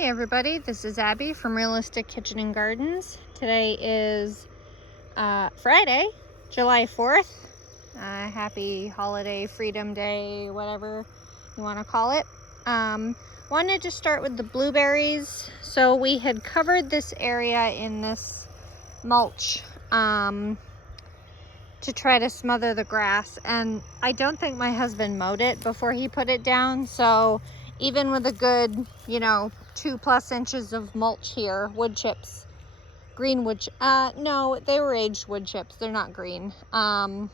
Hey everybody, this is Abby from Realistic Kitchen and Gardens. Today is Friday, July 4th. Happy holiday, Freedom Day, whatever you want to call it. Wanted to start with the blueberries. So we had covered this area in this mulch to try to smother the grass, and I don't think my husband mowed it before he put it down. So even with a good, 2+ inches of mulch here, wood chips, green wood, no, they were aged wood chips, they're not green. The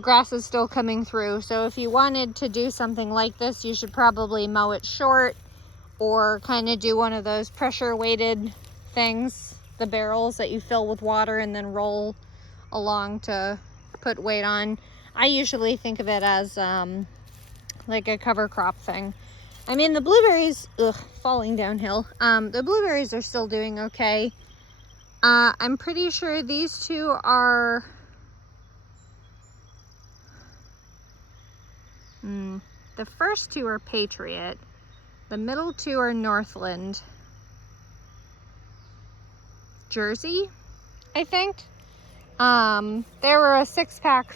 grass is still coming through, so if you wanted to do something like this, you should probably mow it short or kind of do one of those pressure weighted things, the barrels that you fill with water and then roll along to put weight on. I usually think of it as like a cover crop thing. I mean, the blueberries, falling downhill. The blueberries are still doing okay. I'm pretty sure these two are, the first two are Patriot. The middle two are Northland. Jersey, I think. There were a 6-pack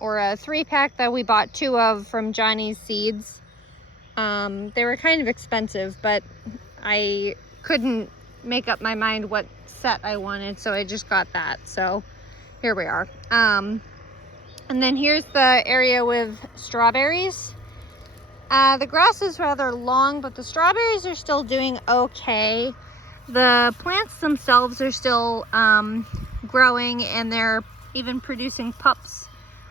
or a 3-pack that we bought 2 of from Johnny's Seeds. They were kind of expensive, but I couldn't make up my mind what set I wanted, so I just got that. So here we are. And then here's the area with strawberries. The grass is rather long, but the strawberries are still doing okay. The plants themselves are still growing, and they're even producing pups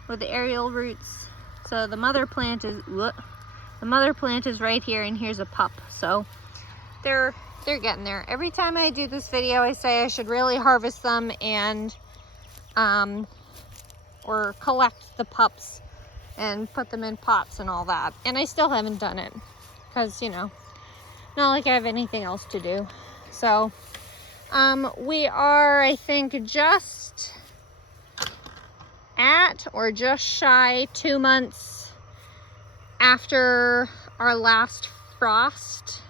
with the aerial roots. So the mother plant is right here, and here's a pup. So they're getting there. Every time I do this video, I say I should really harvest them and or collect the pups and put them in pots and all that. And I still haven't done it because, not like I have anything else to do. So we are, I think, just at or just shy 2 months after our last frost.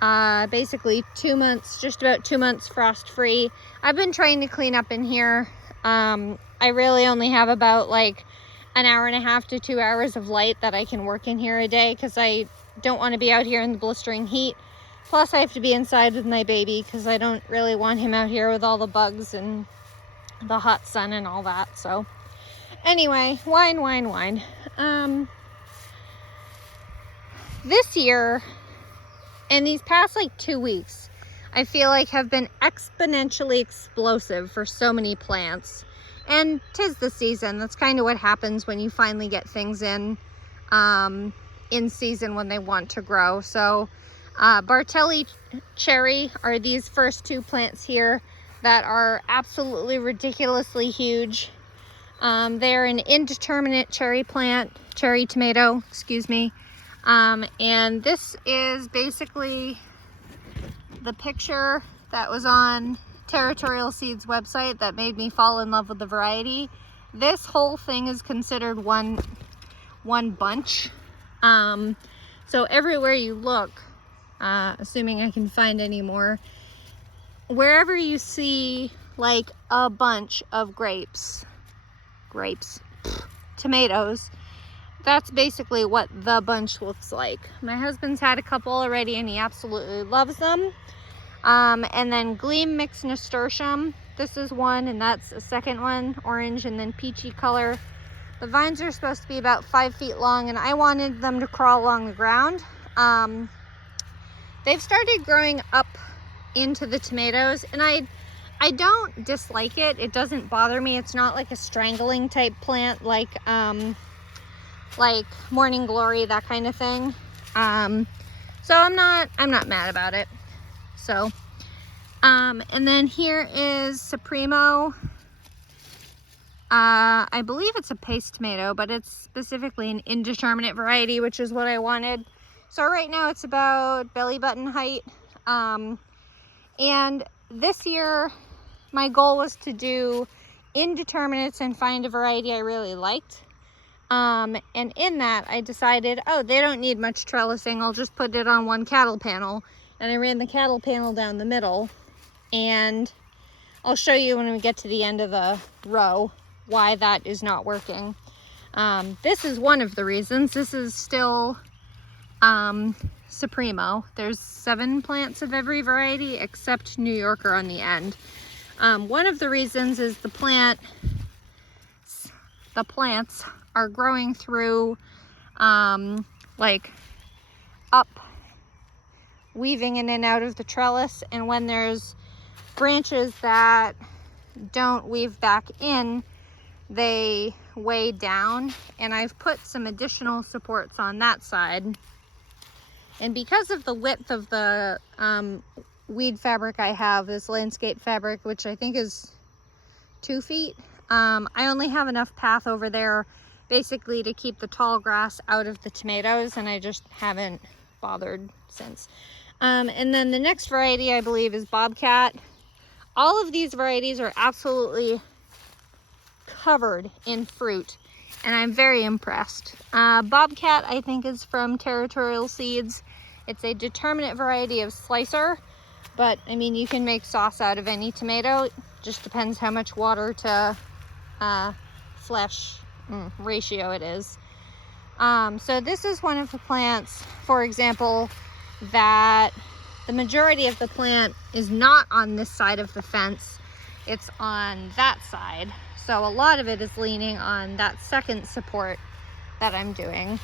Basically 2 months, just about 2 months frost free. I've been trying to clean up in here. I really only have about like an hour and a half to 2 hours of light that I can work in here a day, because I don't want to be out here in the blistering heat. Plus I have to be inside with my baby because I don't really want him out here with all the bugs and the hot sun and all that. So anyway, wine. This year, and these past like 2 weeks, I feel like have been exponentially explosive for so many plants. And 'tis the season. That's kind of what happens when you finally get things in season when they want to grow. So Bartelli cherry are these first 2 plants here that are absolutely ridiculously huge. They're an indeterminate cherry tomato, excuse me. And this is basically the picture that was on Territorial Seeds website that made me fall in love with the variety. This whole thing is considered one bunch. So everywhere you look, assuming I can find any more, wherever you see like a bunch of tomatoes, that's basically what the bunch looks like. My husband's had a couple already and he absolutely loves them. And then Gleam Mixed Nasturtium, this is one, and that's a second one, orange and then peachy color. The vines are supposed to be about 5 feet long, and I wanted them to crawl along the ground. They've started growing up into the tomatoes, and I don't dislike it. It doesn't bother me. It's not like a strangling type plant like Morning Glory, that kind of thing. So I'm not mad about it. So and then here is Supremo. I believe it's a paste tomato, but it's specifically an indeterminate variety, which is what I wanted. So right now it's about belly button height. And this year my goal was to do indeterminates and find a variety I really liked. And in that, I decided, oh, they don't need much trellising. I'll just put it on one cattle panel. And I ran the cattle panel down the middle. And I'll show you when we get to the end of the row why that is not working. This is one of the reasons. This is still Supremo. There's 7 plants of every variety except New Yorker on the end. One of the reasons is the plants are growing through like up, weaving in and out of the trellis, and when there's branches that don't weave back in, they weigh down, and I've put some additional supports on that side. And because of the width of the weed fabric I have, this landscape fabric, which I think is 2 feet, I only have enough path over there basically to keep the tall grass out of the tomatoes, and I just haven't bothered since. And then the next variety I believe is Bobcat. All of these varieties are absolutely covered in fruit, and I'm very impressed. Bobcat I think is from Territorial Seeds. It's a determinate variety of slicer, but I mean, you can make sauce out of any tomato. It just depends how much water to flesh ratio it is. So this is one of the plants, for example, that the majority of the plant is not on this side of the fence. It's on that side. So a lot of it is leaning on that second support that I'm doing.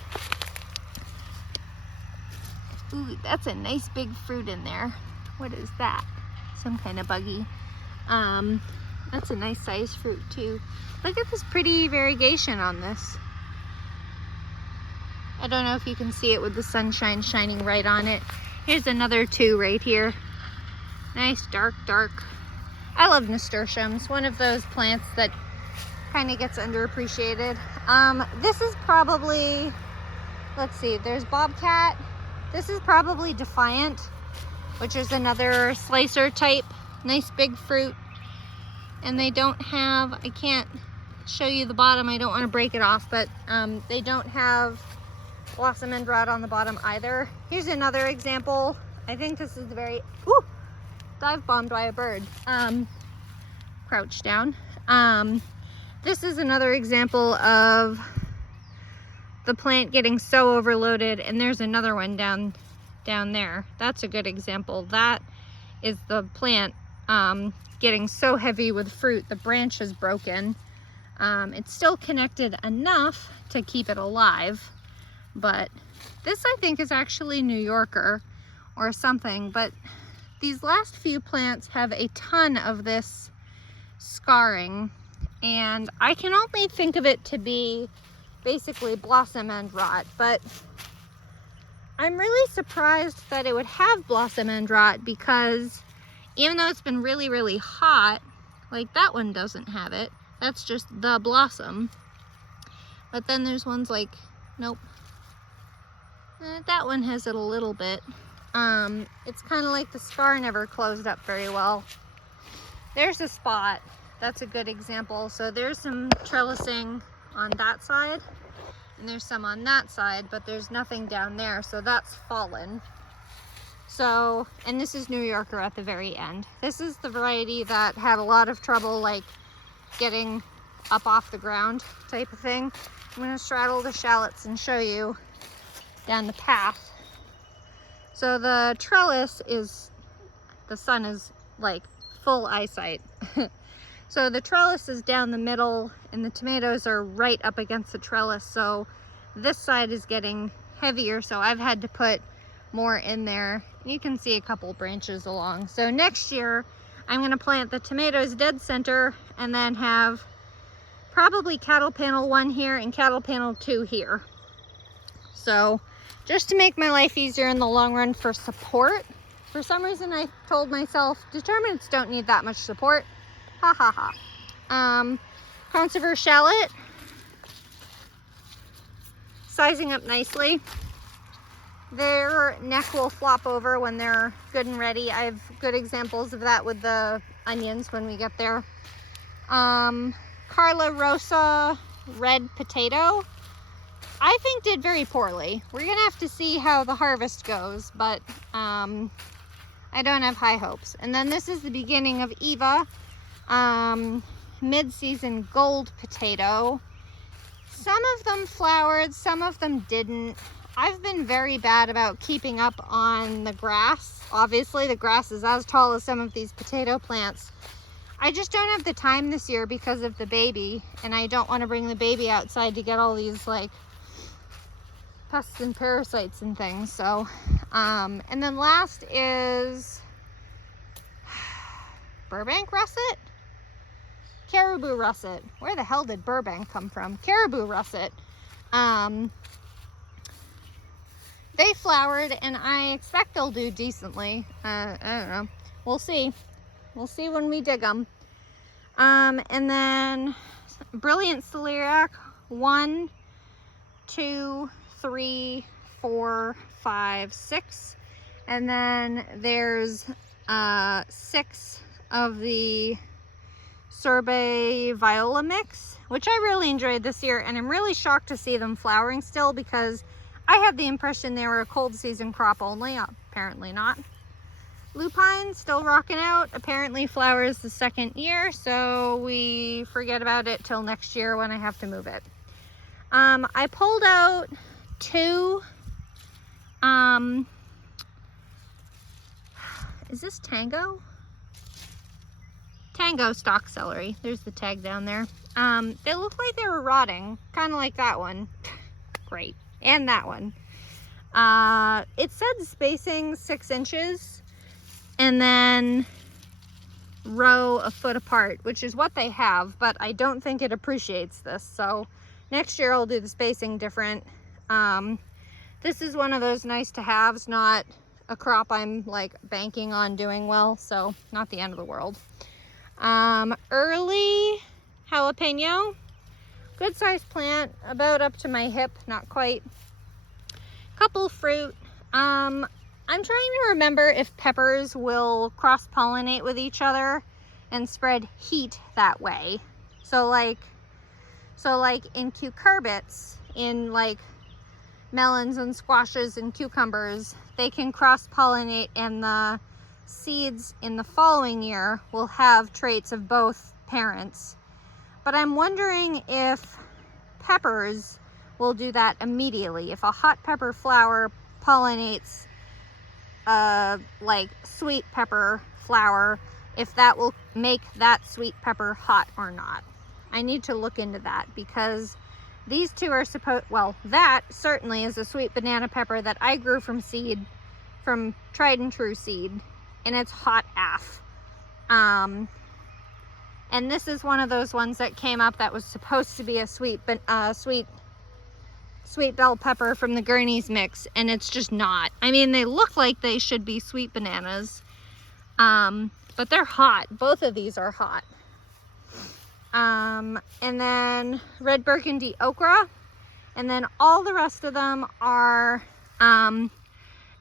Ooh, that's a nice big fruit in there. What is that? Some kind of buggy. That's a nice size fruit too. Look at this pretty variegation on this. I don't know if you can see it with the sunshine shining right on it. Here's another 2 right here. Nice dark. I love nasturtiums, one of those plants that kind of gets underappreciated. This is probably, let's see, there's Bobcat. This is probably Defiant, which is another slicer type, nice big fruit. And they don't have, I can't show you the bottom, I don't want to break it off, but they don't have blossom end rot on the bottom either. Here's another example. I think this is the very, ooh, dive bombed by a bird. Crouch down. This is another example of the plant getting so overloaded, and there's another one down there. That's a good example. That is the plant getting so heavy with fruit, the branch is broken. It's still connected enough to keep it alive, but this I think is actually New Yorker or something, but these last few plants have a ton of this scarring, and I can only think of it to be basically blossom end rot, but I'm really surprised that it would have blossom end rot, because even though it's been really hot, like that one doesn't have it. That's just the blossom. But then there's ones like, nope. That one has it a little bit. It's kind of like the scar never closed up very well. There's a spot. That's a good example. So there's some trellising on that side, and there's some on that side, but there's nothing down there, so that's fallen. So, and this is New Yorker at the very end. This is the variety that had a lot of trouble like getting up off the ground type of thing. I'm going to straddle the shallots and show you down the path. So the trellis is, the sun is like full eyesight. So the trellis is down the middle and the tomatoes are right up against the trellis. So this side is getting heavier, so I've had to put more in there. You can see a couple branches along. So next year I'm going to plant the tomatoes dead center and then have probably cattle panel 1 here and cattle panel 2 here. So just to make my life easier in the long run for support, for some reason I told myself determinants don't need that much support. Ha ha ha. Conserver shallot, sizing up nicely. Their neck will flop over when they're good and ready. I have good examples of that with the onions when we get there. Carla Rosa red potato. I think did very poorly. We're gonna have to see how the harvest goes, but I don't have high hopes. And then this is the beginning of Eva, mid-season gold potato. Some of them flowered, some of them didn't. I've been very bad about keeping up on the grass. Obviously, the grass is as tall as some of these potato plants. I just don't have the time this year because of the baby, and I don't want to bring the baby outside to get all these like pests and parasites and things. So, and then last is Burbank russet? Caribou russet. Where the hell did Burbank come from? Caribou russet. They flowered, and I expect they'll do decently. I don't know. We'll see. We'll see when we dig them. And then brilliant celeriac. 1, 2, 3, 4, 5, 6. And then there's 6 of the Sorbet Viola mix, which I really enjoyed this year, and I'm really shocked to see them flowering still because I had the impression they were a cold season crop only. Apparently not. Lupine still rocking out. Apparently flowers the second year, so we forget about it till next year when I have to move it. I pulled out 2 is this Tango? Tango stock celery. There's the tag down there. They look like they were rotting, kind of like that one. Great. And that one. It said spacing 6 inches and then row a foot apart, which is what they have, but I don't think it appreciates this. So next year I'll do the spacing different. This is one of those nice to haves, not a crop I'm like banking on doing well, so not the end of the world. Early jalapeno, good sized plant, about up to my hip, not quite. Couple fruit. I'm trying to remember if peppers will cross-pollinate with each other and spread heat that way. So like in cucurbits, in like melons and squashes and cucumbers, they can cross-pollinate, and the seeds in the following year will have traits of both parents. But I'm wondering if peppers will do that immediately. If a hot pepper flower pollinates like sweet pepper flower, if that will make that sweet pepper hot or not. I need to look into that because these two are well, that certainly is a sweet banana pepper that I grew from seed, from tried and true seed, and it's hot AF. And this is one of those ones that came up that was supposed to be a sweet bell pepper from the Gurney's mix, and it's just not. I mean, they look like they should be sweet bananas, but they're hot. Both of these are hot. And then red burgundy okra, and then all the rest of them are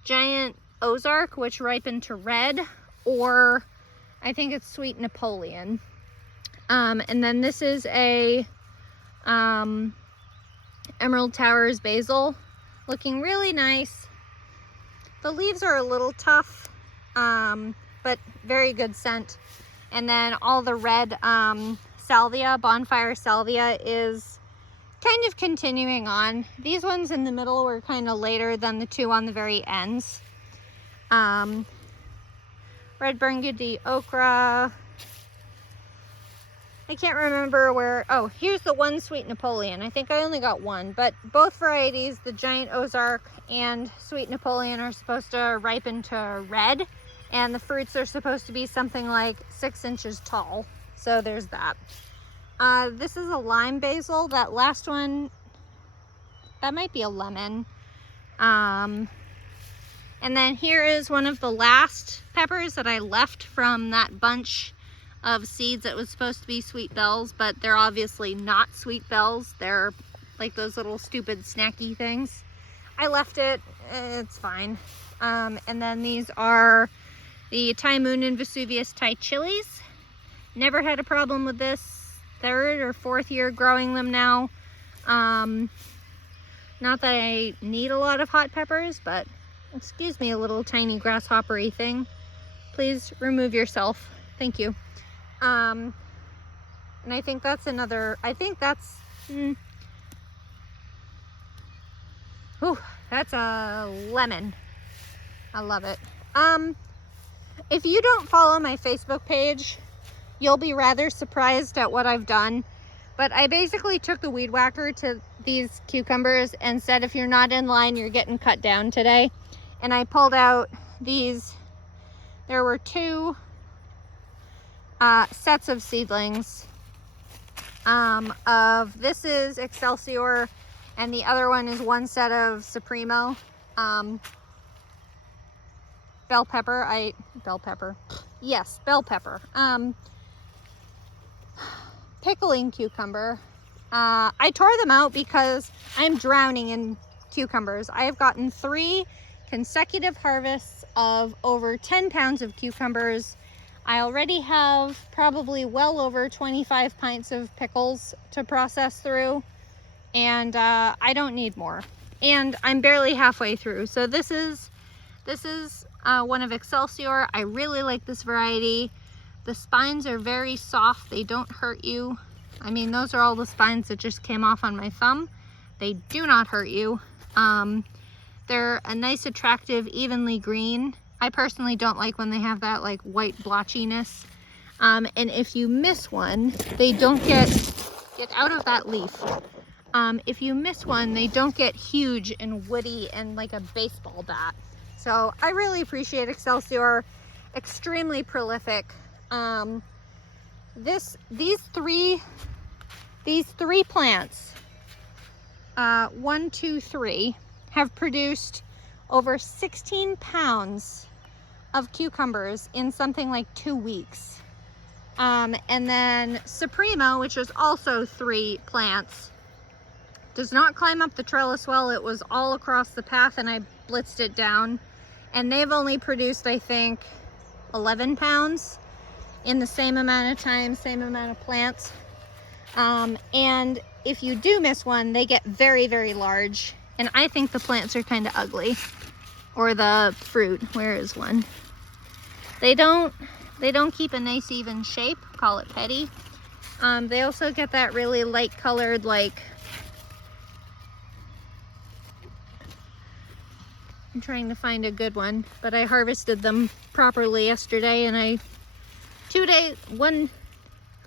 giant Ozark, which ripened to red, or I think it's sweet Napoleon. And then this is a Emerald Towers basil, looking really nice. The leaves are a little tough, but very good scent. And then all the red salvia, bonfire salvia, is kind of continuing on. These ones in the middle were kind of later than the 2 on the very ends. Red burgundy okra. I can't remember where. Oh, here's the one sweet Napoleon. I think I only got one, but both varieties, the giant Ozark and sweet Napoleon, are supposed to ripen to red, and the fruits are supposed to be something like 6 inches tall. So there's that. This is a lime basil. That last one, that might be a lemon. And then here is one of the last peppers that I left from that bunch of seeds that was supposed to be sweet bells, but they're obviously not sweet bells. They're like those little stupid snacky things. I left it, it's fine. And then these are the Thai Moon and Vesuvius Thai chilies. Never had a problem with this. 3rd or 4th year growing them now. Not Not that I need a lot of hot peppers, but excuse me, a little tiny grasshopper-y thing. Please remove yourself. Thank you. And I think that's another, I think that's, ooh, that's a lemon. I love it. If you don't follow my Facebook page, you'll be rather surprised at what I've done. But I basically took the weed whacker to these cucumbers and said, if you're not in line, you're getting cut down today. And I pulled out these, there were 2 sets of seedlings. This is Excelsior, and the other one is 1 set of Supremo. Bell pepper, yes, bell pepper. Pickling cucumber. I tore them out because I'm drowning in cucumbers. I have gotten 3 consecutive harvests of over 10 pounds of cucumbers. I already have probably well over 25 pints of pickles to process through, and I don't need more. And I'm barely halfway through. So this is one of Excelsior. I really like this variety. The spines are very soft. They don't hurt you. I mean, those are all the spines that just came off on my thumb. They do not hurt you. They're a nice, attractive, evenly green. I personally don't like when they have that like white blotchiness. And if you miss one, they don't get out of that leaf. If you miss one, they don't get huge and woody and like a baseball bat. So I really appreciate Excelsior. Extremely prolific. These three plants, 1, 2, 3, have produced over 16 pounds of cucumbers in something like 2 weeks. And then Supremo, which is also 3 plants, does not climb up the trellis well. It was all across the path and I blitzed it down. And they've only produced, I think, 11 pounds in the same amount of time, same amount of plants. And if you do miss one, they get very, very large. And I think the plants are kind of ugly. Or the fruit, where is one? They don't keep a nice even shape, call it petty. They also get that really light colored, like, I'm trying to find a good one, but I harvested them properly yesterday, and 1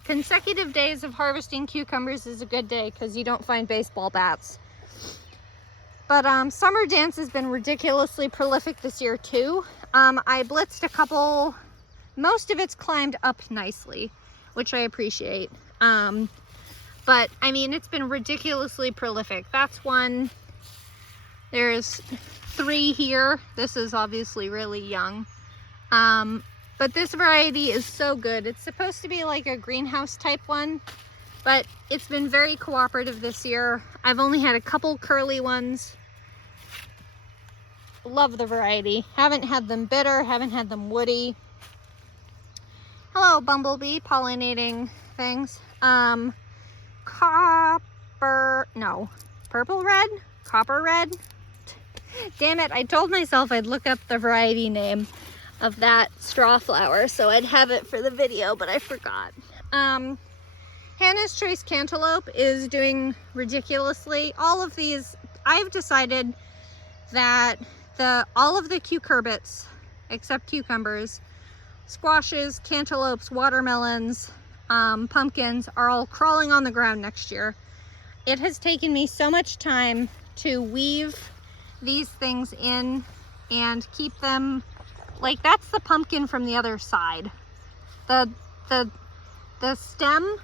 consecutive days of harvesting cucumbers is a good day because you don't find baseball bats. But Summer Dance has been ridiculously prolific this year too. I blitzed a couple, most of it's climbed up nicely, which I appreciate. But I mean, it's been ridiculously prolific. That's one. There's 3 here. This is obviously really young. But this variety is so good. It's supposed to be like a greenhouse type one, but it's been very cooperative this year. I've only had a couple curly ones. Love the variety. Haven't had them bitter, haven't had them woody. Hello, bumblebee, pollinating things. Purple red? Copper red? Damn it, I told myself I'd look up the variety name of that straw flower so I'd have it for the video, but I forgot. Hannah's Choice Cantaloupe is doing ridiculously. All of these, I've decided that all of the cucurbits, except cucumbers, squashes, cantaloupes, watermelons, pumpkins, are all crawling on the ground next year. It has taken me so much time to weave these things in and keep them, like, that's the pumpkin from the other side. The stem,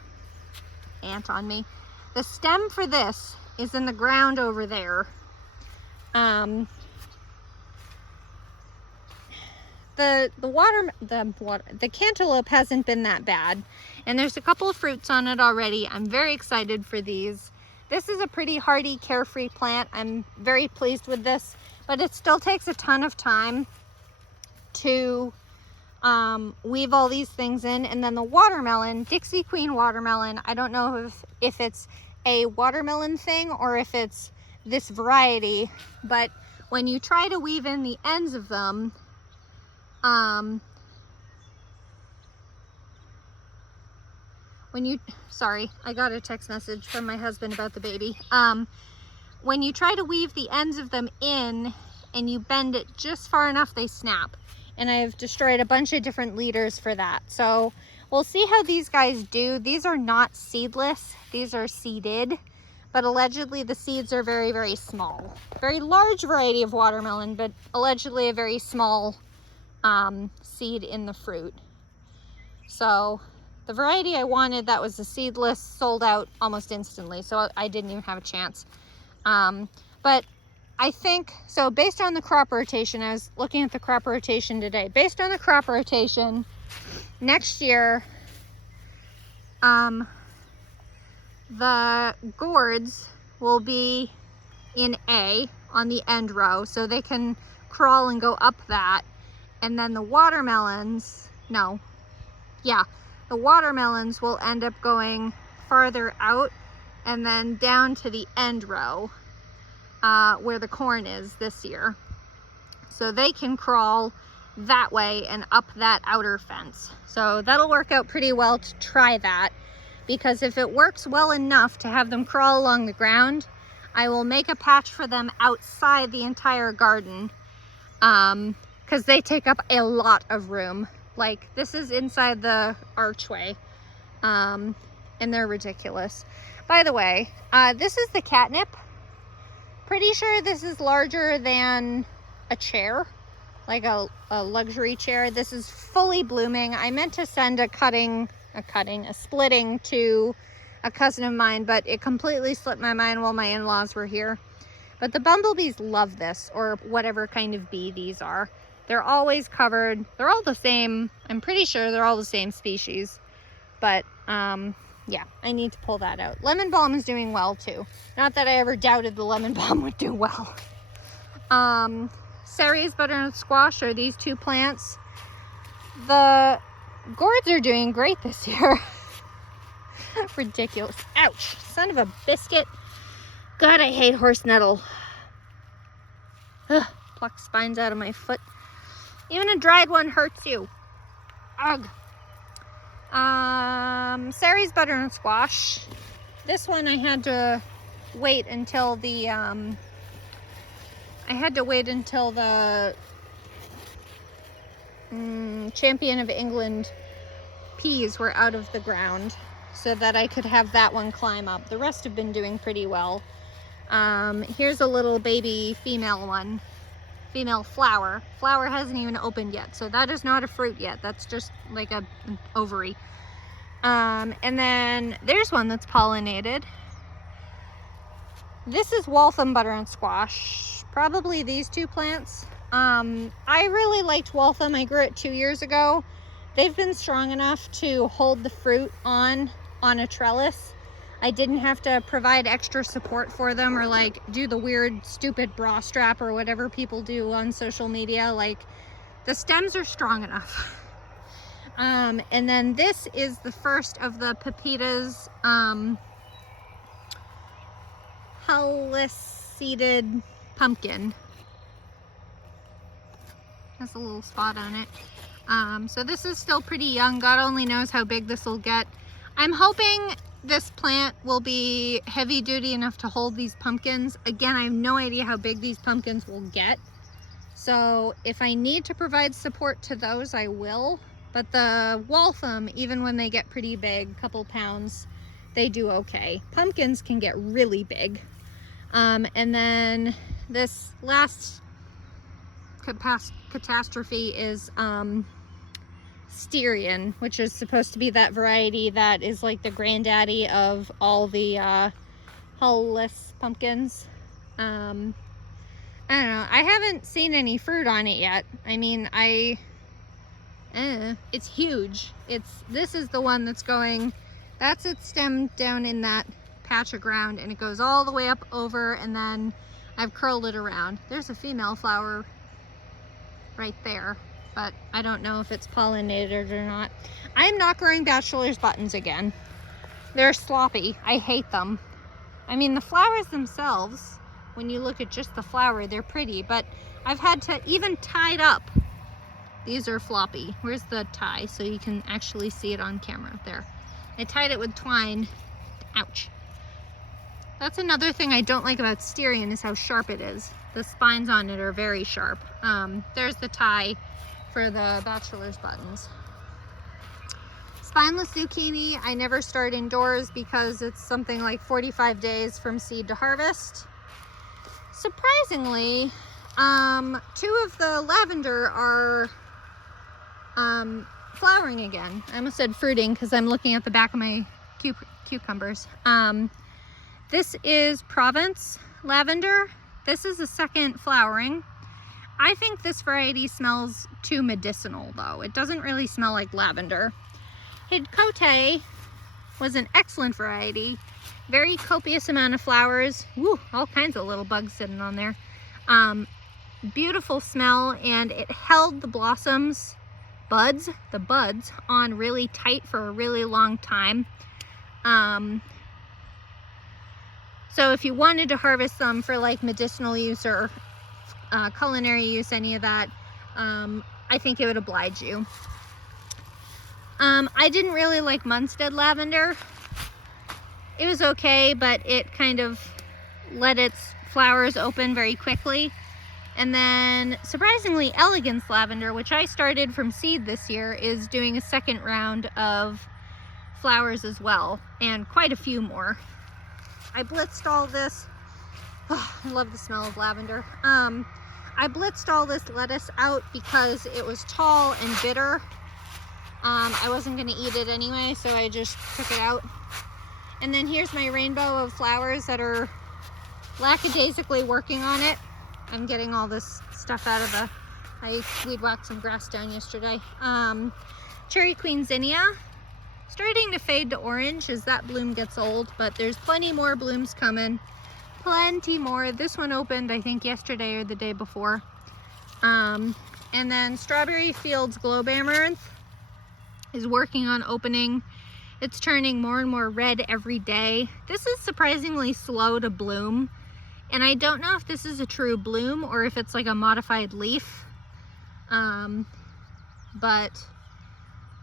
ant on me. The stem for this is in the ground over there. The cantaloupe hasn't been that bad, and there's a couple of fruits on it already. I'm very excited for these. This is a pretty hardy, carefree plant. I'm very pleased with this, but it still takes a ton of time to weave all these things in. And then the watermelon, Dixie Queen watermelon, I don't know if it's a watermelon thing or if it's this variety, but when you try to weave in the ends of them, sorry, I got a text message from my husband about the baby. When you try to weave the ends of them in and you bend it just far enough, they snap. And I've destroyed a bunch of different leaders for that. So we'll see how these guys do. These are not seedless, these are seeded, but allegedly the seeds are very, very small. Very large variety of watermelon, but allegedly a very small seed in the fruit. So the variety I wanted that was the seedless sold out almost instantly, so I didn't even have a chance. But I think, so based on the crop rotation, I was looking at the crop rotation today. Based on the crop rotation, next year, the gourds will be in A on the end row, so they can crawl and go up that. And then the watermelons, the watermelons will end up going farther out and then down to the end row where the corn is this year. So they can crawl that way and up that outer fence. So that'll work out pretty well to try that, because if it works well enough to have them crawl along the ground, I will make a patch for them outside the entire garden, because they take up a lot of room. Like, this is inside the archway, and they're ridiculous. By the way, this is the catnip. Pretty sure this is larger than a chair, like a luxury chair. This is fully blooming. I meant to send a splitting to a cousin of mine, but it completely slipped my mind while my in-laws were here. But the bumblebees love this, or whatever kind of bee these are. They're always covered. They're all the same. I'm pretty sure they're all the same species. But yeah, I need to pull that out. Lemon balm is doing well too. Not that I ever doubted the lemon balm would do well. Ceres butternut squash are these two plants. The gourds are doing great this year. Ridiculous. Ouch, son of a biscuit. God, I hate horse nettle. Ugh, pluck spines out of my foot. Even a dried one hurts you. Ugh. Ceres butternut squash. This one I had to wait until the Champion of England peas were out of the ground so that I could have that one climb up. The rest have been doing pretty well. Here's a little baby female one. Female flower. Flower hasn't even opened yet, so that is not a fruit yet. That's just like an ovary. And then there's one that's pollinated. This is Waltham butternut squash. Probably these two plants. I really liked Waltham. I grew it 2 years ago. They've been strong enough to hold the fruit on a trellis. I didn't have to provide extra support for them or like do the weird stupid bra strap or whatever people do on social media. Like, the stems are strong enough. And then this is the first of the pepitas, Hellas-seeded pumpkin. Has a little spot on it. So this is still pretty young. God only knows how big this will get. I'm hoping this plant will be heavy duty enough to hold these pumpkins. Again, I have no idea how big these pumpkins will get. So if I need to provide support to those, I will. But the Waltham, even when they get pretty big, a couple pounds, they do okay. Pumpkins can get really big. And then this last catastrophe is Styrian, which is supposed to be that variety that is like the granddaddy of all the Hellas pumpkins. I don't know. I haven't seen any fruit on it yet. I mean, it's huge. This is the one that's going, that's its stem down in that patch of ground, and it goes all the way up over, and then I've curled it around. There's a female flower right there, but I don't know if it's pollinated or not. I am not growing bachelor's buttons again. They're sloppy. I hate them. I mean, the flowers themselves when you look at just the flower, they're pretty, but I've had to even tied up. These are floppy. Where's the tie so you can actually see it on camera? There. I tied it with twine. Ouch. That's another thing I don't like about Styrian is how sharp it is. The spines on it are very sharp. There's the tie for the bachelor's buttons. Spineless zucchini, I never start indoors because it's something like 45 days from seed to harvest. Surprisingly, 2 of the lavender are flowering again. I almost said fruiting because I'm looking at the back of my cucumbers. This is Provence lavender. This is a second flowering. I think this variety smells too medicinal though. It doesn't really smell like lavender. Hidcote was an excellent variety. Very copious amount of flowers. Woo, all kinds of little bugs sitting on there. Beautiful smell, and it held the blossoms, the buds on really tight for a really long time. So if you wanted to harvest them for like medicinal use or culinary use, any of that, I think it would oblige you. I didn't really like Munstead lavender. It was okay, but it kind of let its flowers open very quickly. And then surprisingly, Elegance lavender, which I started from seed this year, is doing a second round of flowers as well, and quite a few more. I blitzed all this. Oh, I love the smell of lavender. I blitzed all this lettuce out because it was tall and bitter. I wasn't going to eat it anyway, so I just took it out. And then here's my rainbow of flowers that are lackadaisically working on it. I'm getting all this stuff out of I weed whacked some grass down yesterday. Cherry Queen Zinnia, starting to fade to orange as that bloom gets old, but there's plenty more blooms coming. Plenty more. This one opened, I think, yesterday or the day before. And then Strawberry Fields Globe Amaranth is working on opening. It's turning more and more red every day. This is surprisingly slow to bloom, and I don't know if this is a true bloom or if it's like a modified leaf, but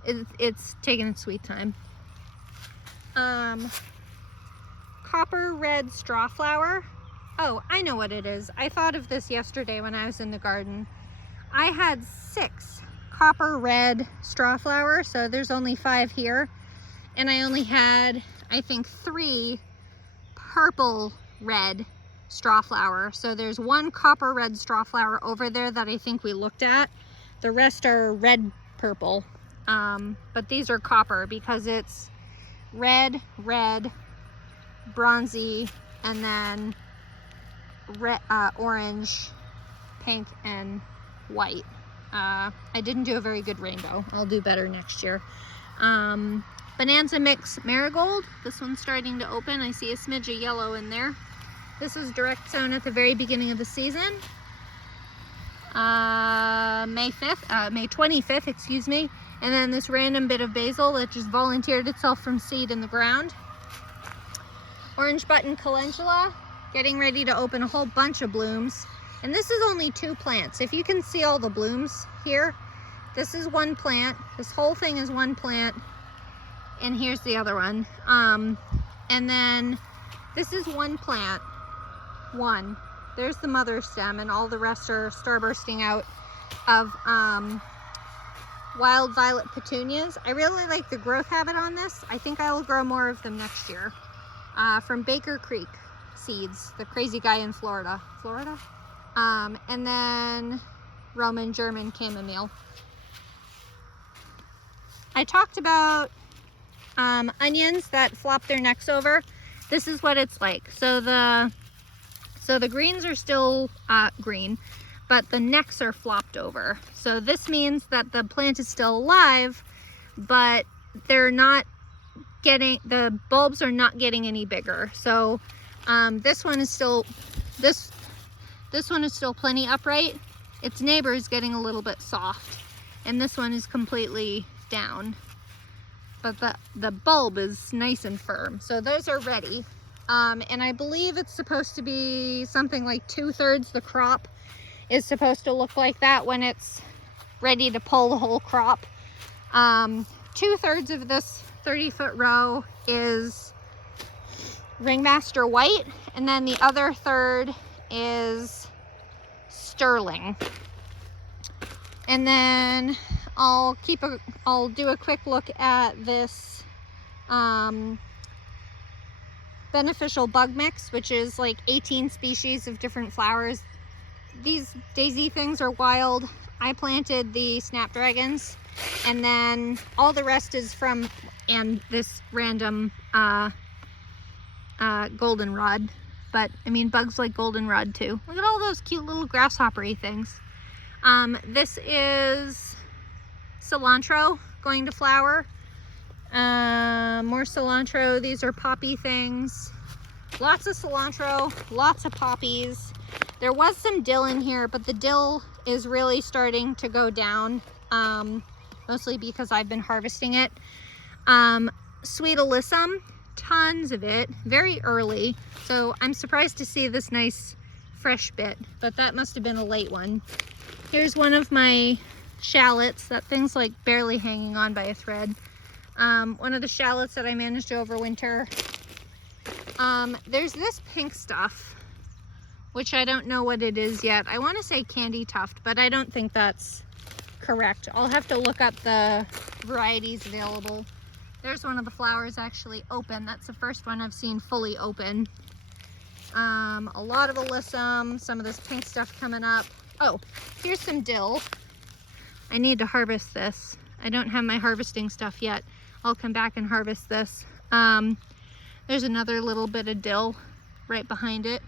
it's taking its sweet time. Copper red strawflower. Oh, I know what it is. I thought of this yesterday when I was in the garden. I had 6 copper red strawflower, so there's only 5 here, and I only had, I think, 3 purple red strawflower. So there's 1 copper red strawflower over there that I think we looked at. The rest are red purple, but these are copper because it's red, bronzy, and then red, orange, pink, and white. I didn't do a very good rainbow. I'll do better next year. Bonanza Mix Marigold. This one's starting to open. I see a smidge of yellow in there. This was direct sown at the very beginning of the season. May 25th, excuse me. And then this random bit of basil that just volunteered itself from seed in the ground. Orange button calendula, getting ready to open a whole bunch of blooms. And this is only 2 plants. If you can see all the blooms here, this is 1 plant. This whole thing is 1 plant. And here's the other one. And then this is 1 plant. 1. There's the mother stem, and all the rest are starbursting out of wild violet petunias. I really like the growth habit on this. I think I will grow more of them next year. From Baker Creek Seeds, the crazy guy in Florida. And then Roman German chamomile. I talked about onions that flop their necks over. This is what it's like. So the greens are still green, but the necks are flopped over. So this means that the plant is still alive, but they're not getting, the bulbs are not getting any bigger. So this one is still, this one is still plenty upright. Its neighbor is getting a little bit soft, and this one is completely down. But the bulb is nice and firm. So those are ready. And I believe it's supposed to be something like 2/3 the crop is supposed to look like that when it's ready to pull the whole crop. 2/3 of this 30-foot row is Ringmaster White, and then the other third is Sterling. And then I'll do a quick look at this beneficial bug mix, which is like 18 species of different flowers. These daisy things are wild. I planted the snapdragons, and then all the rest is from, and this random goldenrod. But I mean, bugs like goldenrod too. Look at all those cute little grasshoppery things. This is cilantro going to flower. More cilantro. These are poppy things. Lots of cilantro, lots of poppies. There was some dill in here, but the dill is really starting to go down, mostly because I've been harvesting it. Sweet alyssum, tons of it, very early. So I'm surprised to see this nice fresh bit, but that must have been a late one. Here's one of my shallots. That thing's like barely hanging on by a thread. One of the shallots that I managed to overwinter. There's this pink stuff, which I don't know what it is yet. I want to say candy tuft, but I don't think that's correct. I'll have to look up the varieties available. There's one of the flowers actually open. That's the first one I've seen fully open. A lot of alyssum, some of this pink stuff coming up. Oh, here's some dill. I need to harvest this. I don't have my harvesting stuff yet. I'll come back and harvest this. There's another little bit of dill right behind it.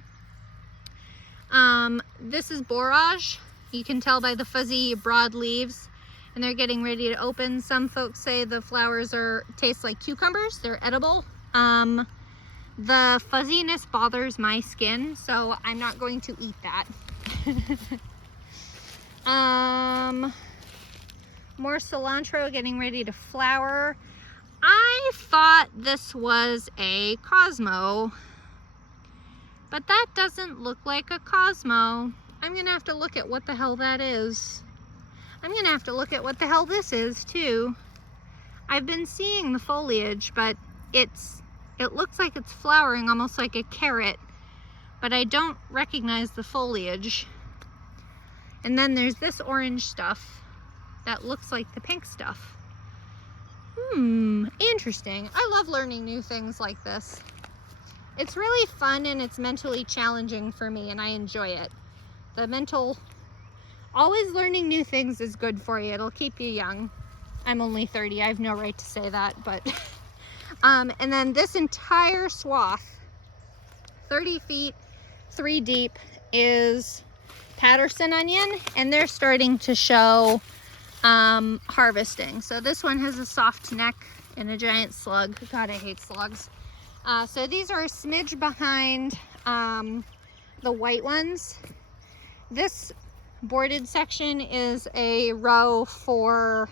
This is borage. You can tell by the fuzzy broad leaves, and they're getting ready to open. Some folks say the flowers taste like cucumbers. They're edible. The fuzziness bothers my skin, so I'm not going to eat that. More cilantro getting ready to flower. I thought this was a Cosmo, but that doesn't look like a Cosmo. I'm gonna have to look at what the hell that is. I'm gonna have to look at what the hell this is too. I've been seeing the foliage, but it looks like it's flowering almost like a carrot, but I don't recognize the foliage. And then there's this orange stuff that looks like the pink stuff. Interesting. I love learning new things like this. It's really fun and it's mentally challenging for me, and I enjoy it. Always learning new things is good for you. It'll keep you young. I'm only 30. I have no right to say that, but and then this entire swath, 30 feet, 3 deep, is Patterson onion, and they're starting to show harvesting. So this one has a soft neck and a giant slug. God, I hate slugs. So these are a smidge behind the white ones. This boarded section is a row for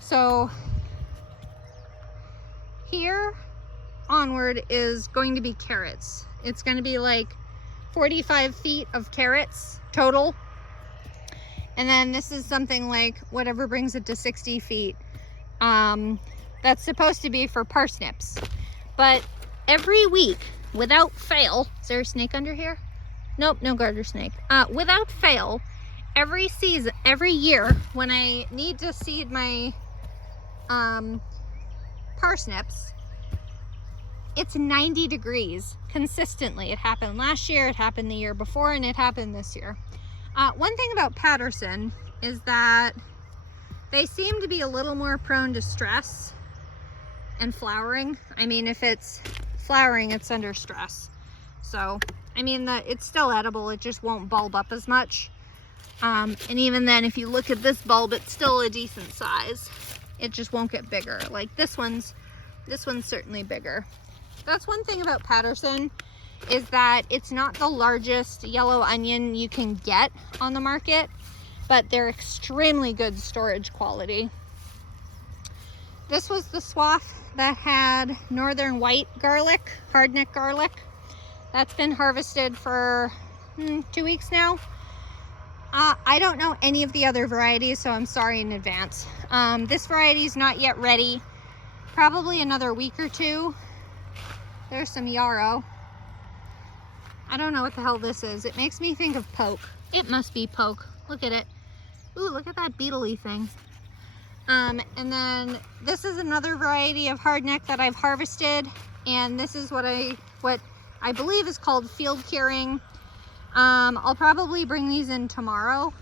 so here onward is going to be carrots. It's going to be like 45 feet of carrots total. And then this is something like whatever brings it to 60 feet. That's supposed to be for parsnips. But every week, without fail, is there a snake under here? Nope, no garter snake. Without fail, every year, when I need to seed my parsnips, it's 90 degrees consistently. It happened last year, it happened the year before, and it happened this year. One thing about Patterson is that they seem to be a little more prone to stress and flowering. I mean, if it's flowering, it's under stress. So, I mean, it's still edible, it just won't bulb up as much. And even then, if you look at this bulb, it's still a decent size. It just won't get bigger. Like this one's certainly bigger. That's one thing about Patterson, is that it's not the largest yellow onion you can get on the market, but they're extremely good storage quality. This was the swath that had northern white garlic, hardneck garlic. That's been harvested for 2 weeks now. I don't know any of the other varieties, so I'm sorry in advance. This variety is not yet ready. Probably another week or two. There's some yarrow. I don't know what the hell this is. It makes me think of poke. It must be poke. Look at it. Ooh, look at that beetle-y thing. And then this is another variety of hardneck that I've harvested, and this is what I believe is called field curing. I'll probably bring these in tomorrow.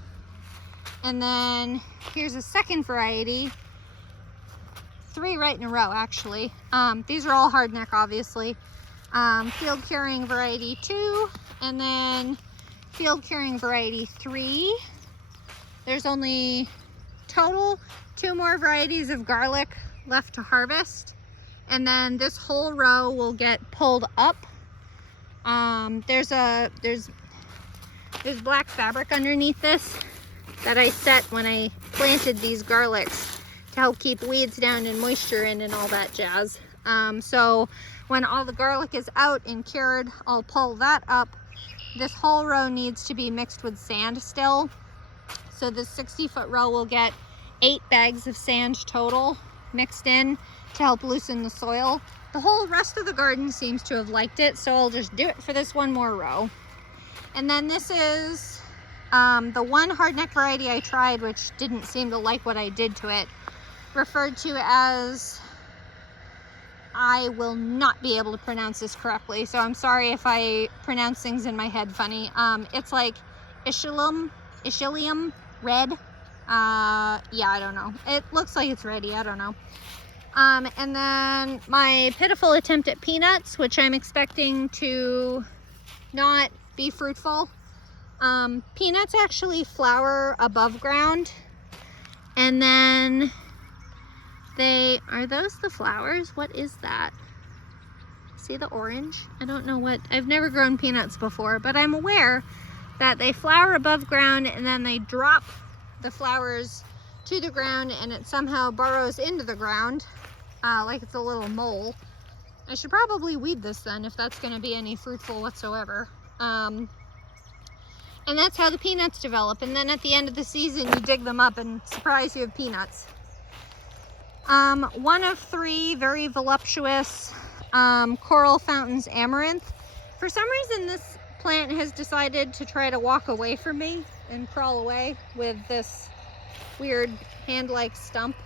And then here's a second variety. 3 right in a row, actually. These are all hardneck, obviously. Field curing variety 2, and then field curing variety 3. There's only total 2 more varieties of garlic left to harvest, and then this whole row will get pulled up. There's black fabric underneath this that I set when I planted these garlics to help keep weeds down and moisture in and all that jazz. So when all the garlic is out and cured, I'll pull that up. This whole row needs to be mixed with sand still. So this 60-foot row will get 8 bags of sand total mixed in to help loosen the soil. The whole rest of the garden seems to have liked it, so I'll just do it for this one more row. And then this is the one hardneck variety I tried, which didn't seem to like what I did to it, referred to as, I will not be able to pronounce this correctly, so I'm sorry if I pronounce things in my head funny. It's like Ischelium red. Yeah, I don't know. It looks like it's ready, I don't know. And then my pitiful attempt at peanuts, which I'm expecting to not be fruitful. Peanuts actually flower above ground, and then are those the flowers? What is that? See the orange? I don't know what, I've never grown peanuts before, but I'm aware that they flower above ground and then they drop the flowers to the ground and it somehow burrows into the ground like it's a little mole. I should probably weed this then if that's going to be any fruitful whatsoever. And that's how the peanuts develop, and then at the end of the season you dig them up and surprise, you have peanuts. One of 3 very voluptuous Coral Fountains amaranth. For some reason this plant has decided to try to walk away from me and crawl away with this weird hand-like stump.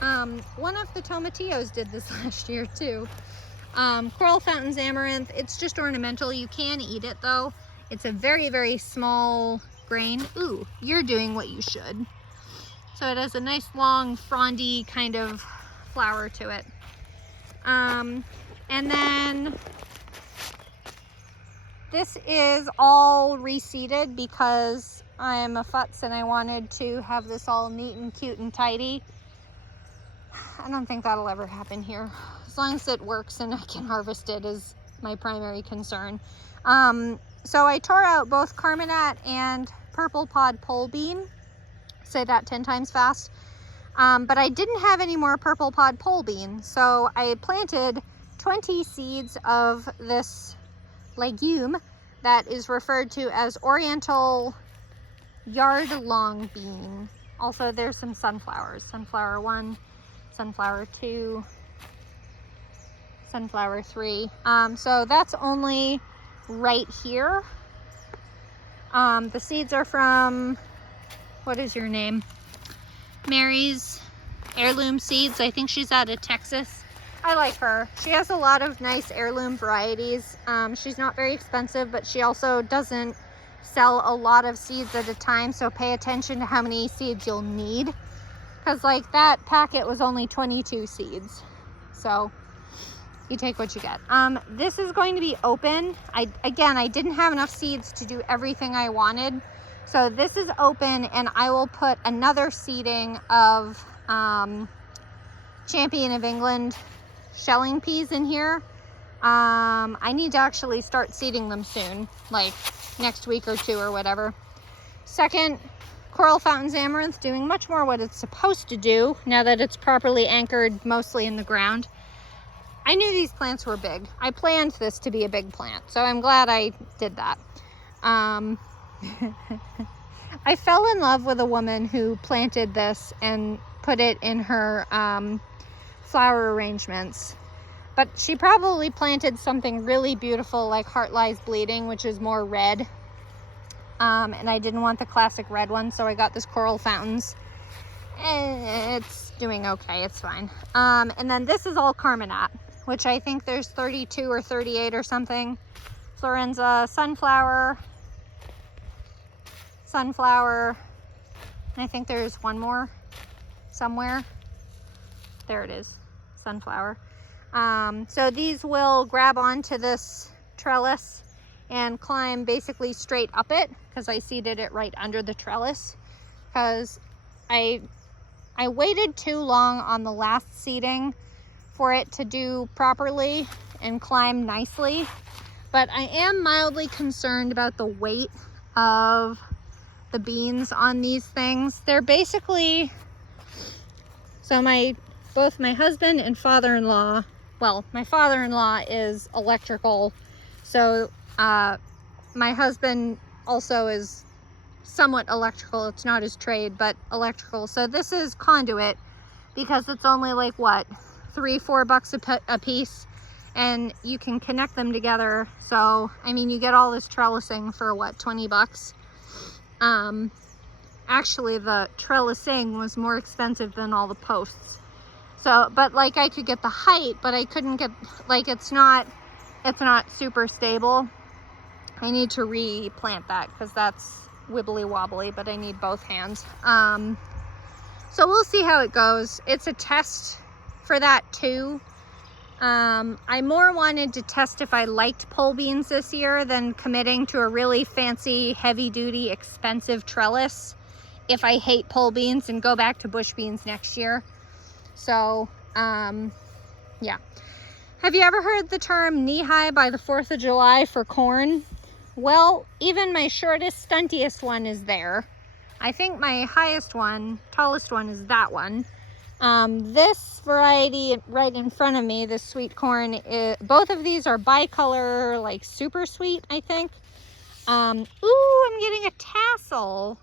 One of the tomatillos did this last year too. Coral Fountains amaranth, it's just ornamental. You can eat it though. It's a very, very small grain. Ooh, you're doing what you should. So it has a nice long frondy kind of flower to it. And then this is all reseeded because I am a futz and I wanted to have this all neat and cute and tidy. I don't think that'll ever happen here. As long as it works and I can harvest it is my primary concern. So I tore out both Carminat and Purple Pod Pole Bean. Say that 10 times fast. But I didn't have any more Purple Pod Pole Bean, so I planted 20 seeds of this legume that is referred to as Oriental Yard-long bean. Also, there's some sunflowers. Sunflower 1, Sunflower 2, Sunflower 3. So that's only right here. The seeds are from, what is your name? Mary's Heirloom Seeds. I think she's out of Texas. I like her. She has a lot of nice heirloom varieties. She's not very expensive, but she also doesn't sell a lot of seeds at a time, so pay attention to how many seeds you'll need, because like that packet was only 22 seeds, so you take what you get. This is going to be open. I didn't have enough seeds to do everything I wanted, so this is open, and I will put another seeding of Champion of England shelling peas in here. I need to actually start seeding them soon, like next week or 2 or whatever. Second, Coral Fountains amaranth doing much more what it's supposed to do now that it's properly anchored mostly in the ground. I knew these plants were big. I planned this to be a big plant, so I'm glad I did that. I fell in love with a woman who planted this and put it in her flower arrangements. But she probably planted something really beautiful like Heart Lies Bleeding, which is more red. And I didn't want the classic red one, so I got this Coral Fountains. And it's doing okay, it's fine. And then this is all Carminat, which I think there's 32 or 38 or something. Florenza, Sunflower, Sunflower, and I think there's one more somewhere. There it is, Sunflower. So these will grab onto this trellis and climb basically straight up it, because I seeded it right under the trellis, because I waited too long on the last seeding for it to do properly and climb nicely. But I am mildly concerned about the weight of the beans on these things. They're basically, so both my husband and father-in-law, well, my father-in-law is electrical, so my husband also is somewhat electrical. It's not his trade, but electrical. So this is conduit, because it's only like what, $3-4 a piece, and you can connect them together. So I mean, you get all this trellising for what, 20 bucks. Actually the trellising was more expensive than all the posts. So, but like I could get the height, but I couldn't get, like, it's not super stable. I need to replant that because that's wibbly wobbly, but I need both hands. So we'll see how it goes. It's a test for that too. I more wanted to test if I liked pole beans this year than committing to a really fancy, heavy duty, expensive trellis if I hate pole beans and go back to bush beans next year. So, yeah. Have you ever heard the term knee-high by the 4th of July for corn? Well, even my shortest, stuntiest one is there. I think my highest one, tallest one is that one. This variety right in front of me, this sweet corn, both of these are bicolor, like super sweet, I think. Ooh, I'm getting a tassel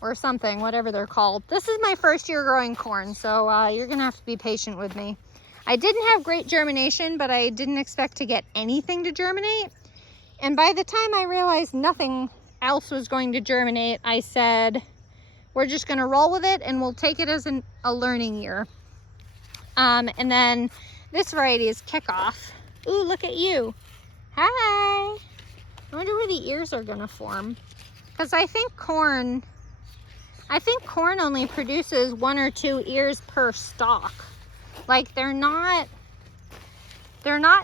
or something, whatever they're called. This is my first year growing corn, so you're gonna have to be patient with me. I didn't have great germination, but I didn't expect to get anything to germinate. And by the time I realized nothing else was going to germinate, I said, we're just gonna roll with it and we'll take it as a learning year. And then this variety is Kickoff. Ooh, look at you. Hi. I wonder where the ears are gonna form. Because I think corn only produces 1 or 2 ears per stalk. Like they're not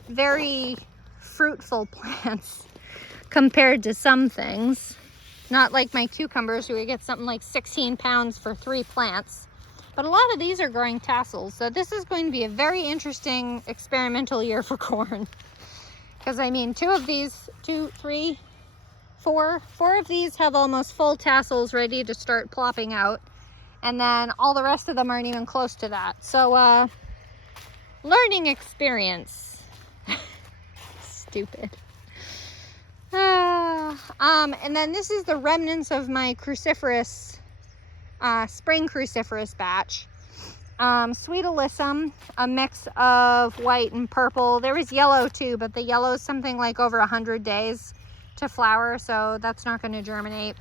very fruitful plants compared to some things. Not like my cucumbers where you get something like 16 pounds for 3 plants. But a lot of these are growing tassels. So this is going to be a very interesting experimental year for corn. Because I mean, 4 of these have almost full tassels ready to start plopping out. And then all the rest of them aren't even close to that. So, learning experience. Stupid. And then this is the remnants of my cruciferous, spring cruciferous batch. Sweet Alyssum, a mix of white and purple. There was yellow too, but the yellow is something like over 100 days to flower, so that's not going to germinate.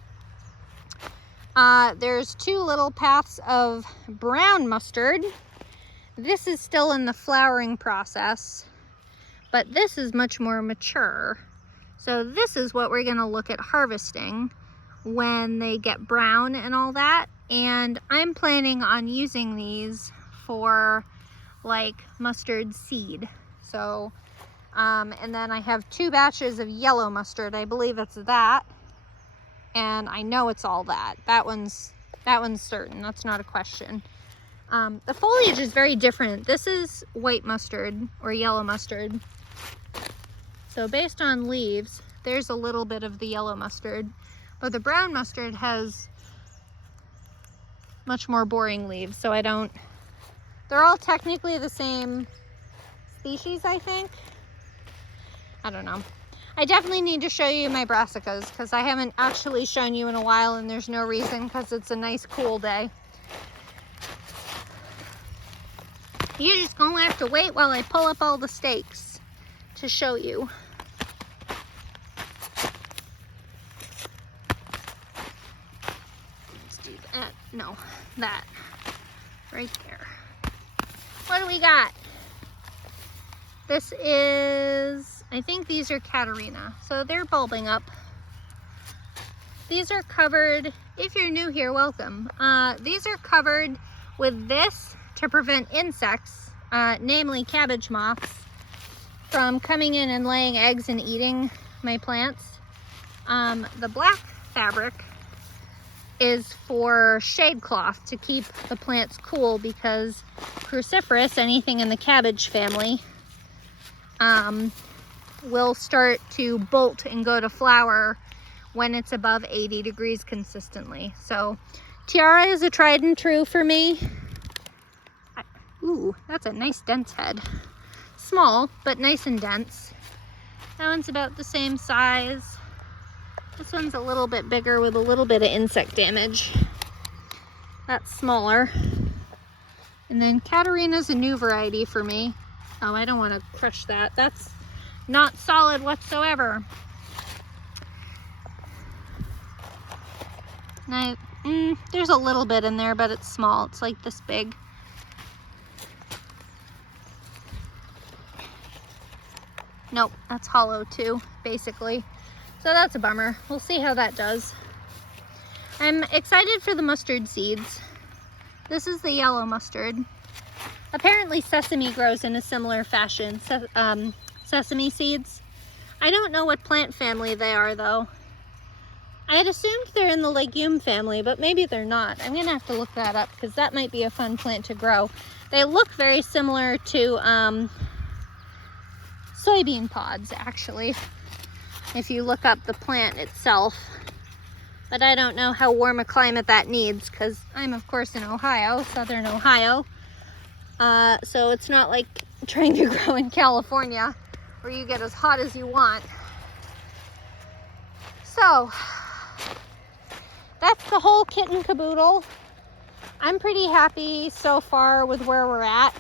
There's 2 little paths of brown mustard. This is still in the flowering process, but this is much more mature. So this is what we're going to look at harvesting when they get brown and all that. And I'm planning on using these for like mustard seed. So, and then I have 2 batches of yellow mustard. I believe it's that. And I know it's all that. That one's certain. That's not a question. The foliage is very different. This is white mustard or yellow mustard. So based on leaves, there's a little bit of the yellow mustard, but the brown mustard has much more boring leaves. So they're all technically the same species, I think. I don't know. I definitely need to show you my brassicas because I haven't actually shown you in a while, and there's no reason because it's a nice cool day. You're just gonna have to wait while I pull up all the stakes to show you. Let's do that. No, that. Right there. What do we got? This is, I think these are Catarina. So they're bulbing up. These are covered, if you're new here, welcome. These are covered with this to prevent insects, namely cabbage moths, from coming in and laying eggs and eating my plants. The black fabric is for shade cloth to keep the plants cool because cruciferous, anything in the cabbage family, will start to bolt and go to flower when it's above 80 degrees consistently. So Tiara is a tried and true for me. Ooh, that's a nice dense head. Small, but nice and dense. That one's about the same size. This one's a little bit bigger with a little bit of insect damage. That's smaller. And then Catarina's a new variety for me. Oh, I don't want to crush that. That's not solid whatsoever. And there's a little bit in there, but it's small. It's like this big. Nope, that's hollow too, basically. So that's a bummer. We'll see how that does. I'm excited for the mustard seeds. This is the yellow mustard. Apparently sesame grows in a similar fashion, sesame seeds. I don't know what plant family they are though. I had assumed they're in the legume family, but maybe they're not. I'm gonna have to look that up because that might be a fun plant to grow. They look very similar to soybean pods, actually, if you look up the plant itself. But I don't know how warm a climate that needs because I'm of course in Ohio, southern Ohio. So it's not like trying to grow in California where you get as hot as you want. So that's the whole kit and caboodle. I'm pretty happy so far with where we're at.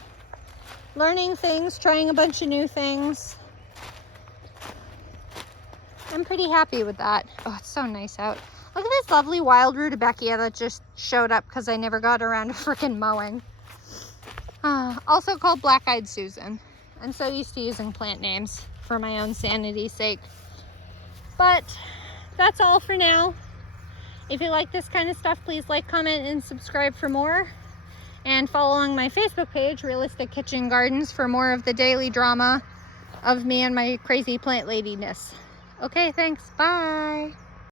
Learning things, trying a bunch of new things. I'm pretty happy with that. Oh, it's so nice out. Look at this lovely wild rudbeckia that just showed up because I never got around to frickin' mowing. Also called Black-Eyed Susan. I'm so used to using plant names for my own sanity's sake. But that's all for now. If you like this kind of stuff, please like, comment, and subscribe for more. And follow along my Facebook page, Realistic Kitchen Gardens, for more of the daily drama of me and my crazy plant ladiness. Okay, thanks. Bye.